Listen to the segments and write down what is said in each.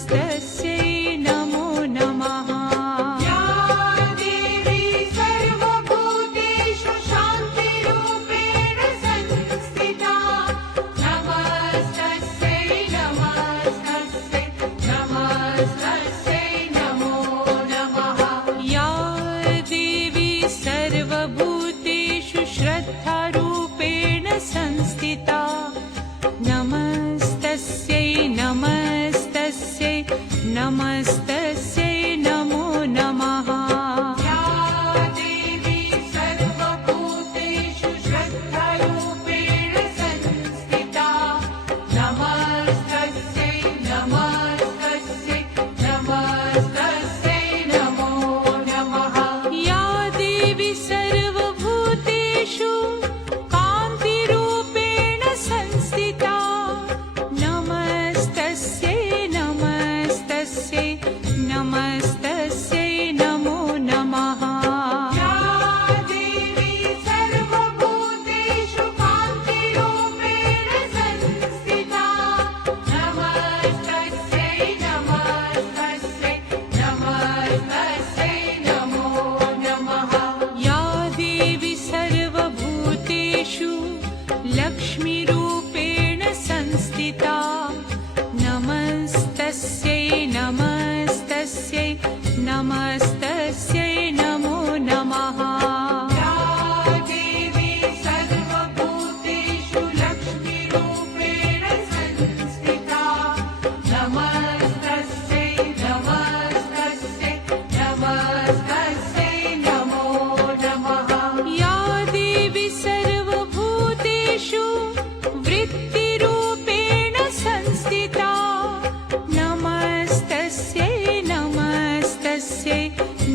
नमस्तस्यै नमो नमः। या देवी सर्वभूतेषु शान्तिरूपेण संस्थिता नमस्तस्यै नमस्तस्यै नमस्तस्यै नमो नमः। या देवी सर्वभूतेषु श्रद्धारूपेण संस्थिता नमस्तस्यै नमस्तस्यै नमस्तस्यै नमो नमः। या देवी सर्वभूतेषु श्रद्धारूपेण संस्थिता नमस्तस्यै नमस्तस्यै नमस्तस्यै नमो नमः। या देवी सर्वभूतेषु कान्तिरूपेण संस्थिता नमस्तस्यै नमस्तस्यै नमस्तस्यै नमो नमः। या देवी सर्वभूतेषु कान्तिरूपेण संस्थिता नमस्तस्यै नमस्तस्यै नमस्तस्यै नमो नमः। या देवी सर्वभूतेषु लक्ष्मीरूपेण संस्थिता नमस्तस्यै नमस्तस्यै नमस्तस्यै नमो नमः। या देवी सर्वभूतेषु लक्ष्मीरूपेण संस्थिता नमस्तस्यै नमस्तस्यै नमस्तस्यै नमो नमः। या देवी सर्वभूतेषु वृत्तिरूपेण संस्थिता नमस्तस्यै नमस्तस्यै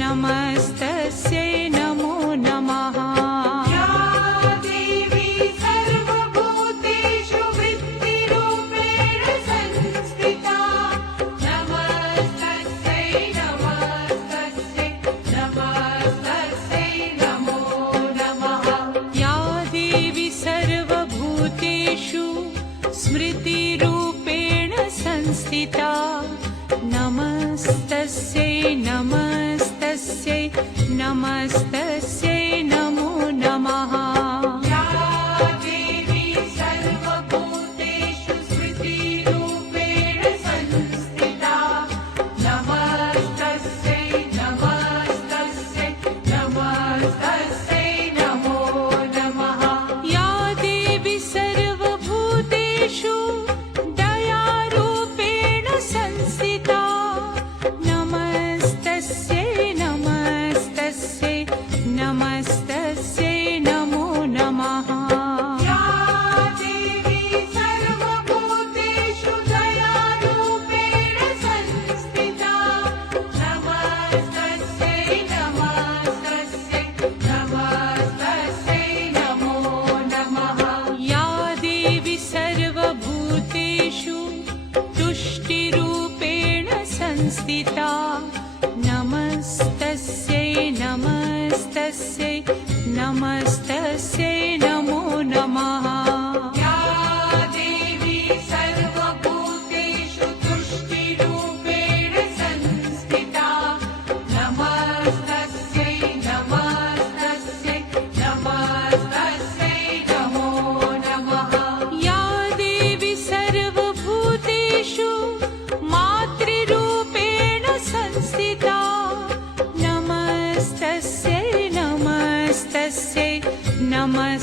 नमस्तस्यै नमो नमः। या देवी सर्वभूतेषु वृत्तिरूपेण संस्थिता नमस्तस्यै नमस्तस्यै नमस्तस्यै नमो नमः। या देवी सर्वभूतेषु स्मृतिरूपेण संस्थिता नमस्तस्यै नमस्तस्यै नमस्तस्यै नमो नमः। या देवी सर्वभूतेषु स्मृतिरूपेण संस्थिता नमस्तस्यै नमस्तस्यै नमस्तस्यै नमो नमः। या देवी सर्वभूतेषु दयारूपेण संस्थिता नमस्तस्यै नमस्तस्यै नमस्तस्यै नमो नमः। या देवी सर्वभूतेषु दयारूपेण संस्थिता नमस्तस्यै नमस्तस्यै नमस्तस्यै नमो नमः। या देवी सर्वभूतेषु तुष्टिरूपेण संस्थिता नमस्तस्यै नमस्तस्यै नमस्तस्यै नमो नमः। या देवी सर्वभूतेषु तुष्टिरूपेण संस्थिता नमस्तस्यै नमस्तस्यै नमस्तस्यै नमो नमः। या देवी सर्वभूतेषु मातृरूपेण संस्थिता नमस्तस्यै नमस्तस्यै नमस्तस्यै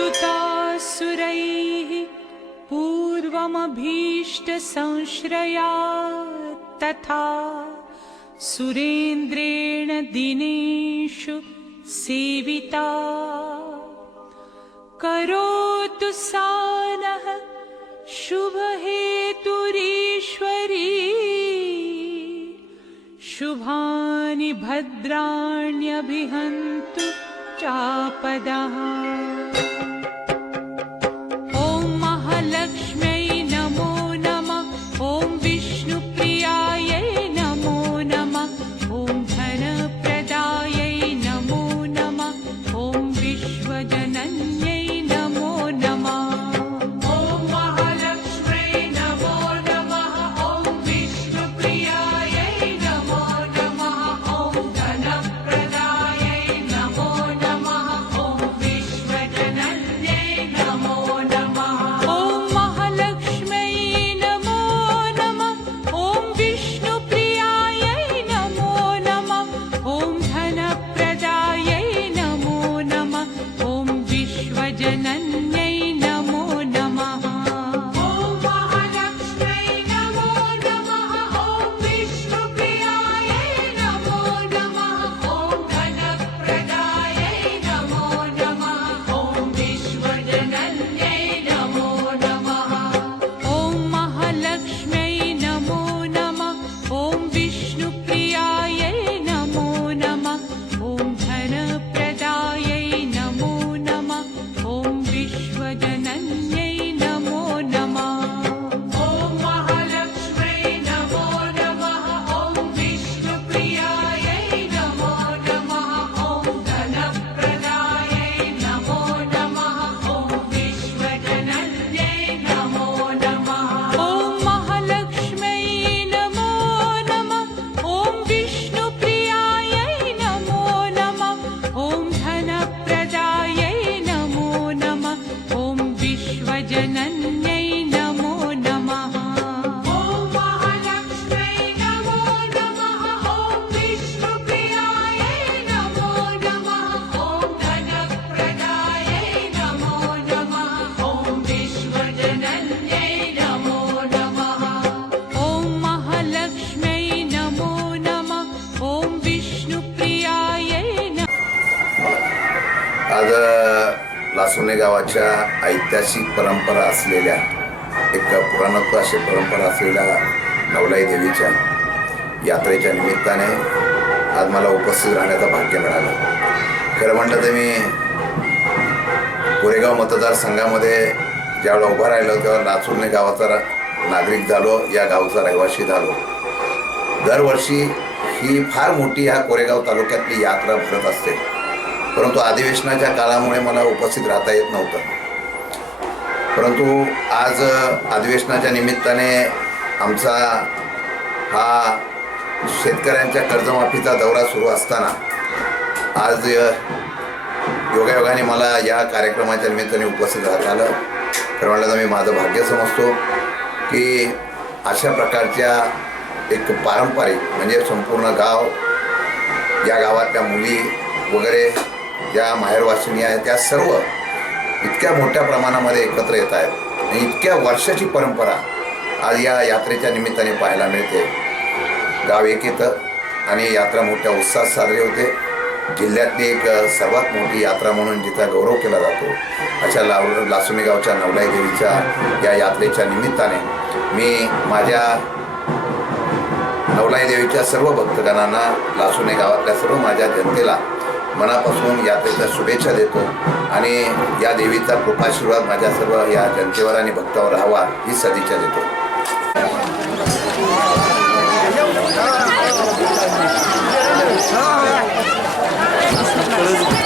स्तुतासुरैः पूर्वमभीष्टसंश्रया तथा सुरेन्द्रेण दिनेषु सेविता करोतु सा नः शुभहेतुरीश्वरी शुभानि भद्राण्यभिहन्तु चापदः ॐ महालक्ष्म्यै नमो नमः ॐ विष्णुप्रियायै नमो नमः ॐ धनप्रदायै नमो नमः ॐ विश्वजनन्यै नमो नमः ॐ महालक्ष्म्यै नमो नमः ॐ विष्णुप्रियायै नमो नमः ॐ धनप्रदायै नमो नमः ॐ विश्वजनन्यै नमो नमः ॐ महालक्ष्म्यै नमो नमः ॐ विष्णुप्रियायै नमो नमः ॐ धनप्रदायै नमो नमः ॐ विश्वजनन्यै नमो नमः ॐ महालक्ष्म्यै नमो नमः ॐ विष्णुप्रियायै नमो नमः ॐ धनप्रदायै नमो नमः ॐ विश्वजनन्यै नमो नमः ॐ महालक्ष्म्यै नमो नमः ॐ विष्णुप्रियायै नमो नमः ॐ धनप्रदायै नमो नमः ॐ विश्वजनन्यै नमो नमः ॐ महालक्ष्म्यै नमो नमः ॐ विष्णुप्रियायै नमो नमः ॐ धनप्रदायै नमो नमः ॐ विश्वजनन्यै नमो नमः ॐ महालक्ष्म्यै नमो नमः ॐ विष्णुप्रियायै नमो नमः ॐ धनप्रदायै नमो नमः ॐ विश्वजनन्यै नमो नमः ॐ महालक्ष्म्यै नमो नमः ॐ विष्णुप्रियायै नमो नमः ॐ धनप्रदायै नमो नमः ॐ विश्वजनन्यै नमो नमः ॐ महालक्ष्म्यै नमो नमः ॐ विष्णुप्रियायै आज लासुणे गावाच्या ऐतिहासिक परंपरा असलेल्या एक पुराणत्व अशी परंपरा असलेल्या नवलाई देवीच्या यात्रेच्या निमित्ताने आज मला उपस्थित राहण्याचं भाग्य मिळालं. खरं म्हटलं तर मी कोरेगाव मतदारसंघामध्ये ज्यावेळेला उभा राहिलो तेव्हा लासुणे गावाचा नागरिक झालो, या गावचा रहिवासी झालो. दरवर्षी ही फार मोठी ह्या कोरेगाव तालुक्यातली यात्रा भरत असते, परंतु अधिवेशनाच्या काळामुळे मला उपस्थित राहता येत नव्हतं. परंतु आज अधिवेशनाच्या निमित्ताने आमचा हा शेतकऱ्यांच्या कर्जमाफीचा दौरा सुरू असताना आज योगायोगाने मला या कार्यक्रमाच्या निमित्ताने उपस्थित राहता आलं. खरं म्हटलं तर मी माझं भाग्य समजतो की अशा प्रकारच्या एक पारंपरिक म्हणजे संपूर्ण गाव, या गावातल्या मुली वगैरे ज्या माहेरवासिनी आहेत त्या सर्व इतक्या मोठ्या प्रमाणामध्ये एकत्र येत आहेत आणि इतक्या वर्षाची परंपरा आज या यात्रेच्या निमित्ताने पाहायला मिळते. गाव एक येतं आणि यात्रा मोठ्या उत्साहात साजरी होते. जिल्ह्यातली एक सर्वात मोठी यात्रा म्हणून जिचा गौरव केला जातो अशा लासुणे गावच्या नवलाई देवीच्या या यात्रेच्या निमित्ताने मी माझ्या नवलाई देवीच्या सर्व भक्तगणांना, लासुणे गावातल्या सर्व माझ्या जनतेला मनापासून यात्रेच्या शुभेच्छा देतो आणि या देवीचा कृपाशीर्वाद माझ्या सर्व या जनतेवर आणि भक्तावर राहावा ही सदिच्छा देतो. Thank you.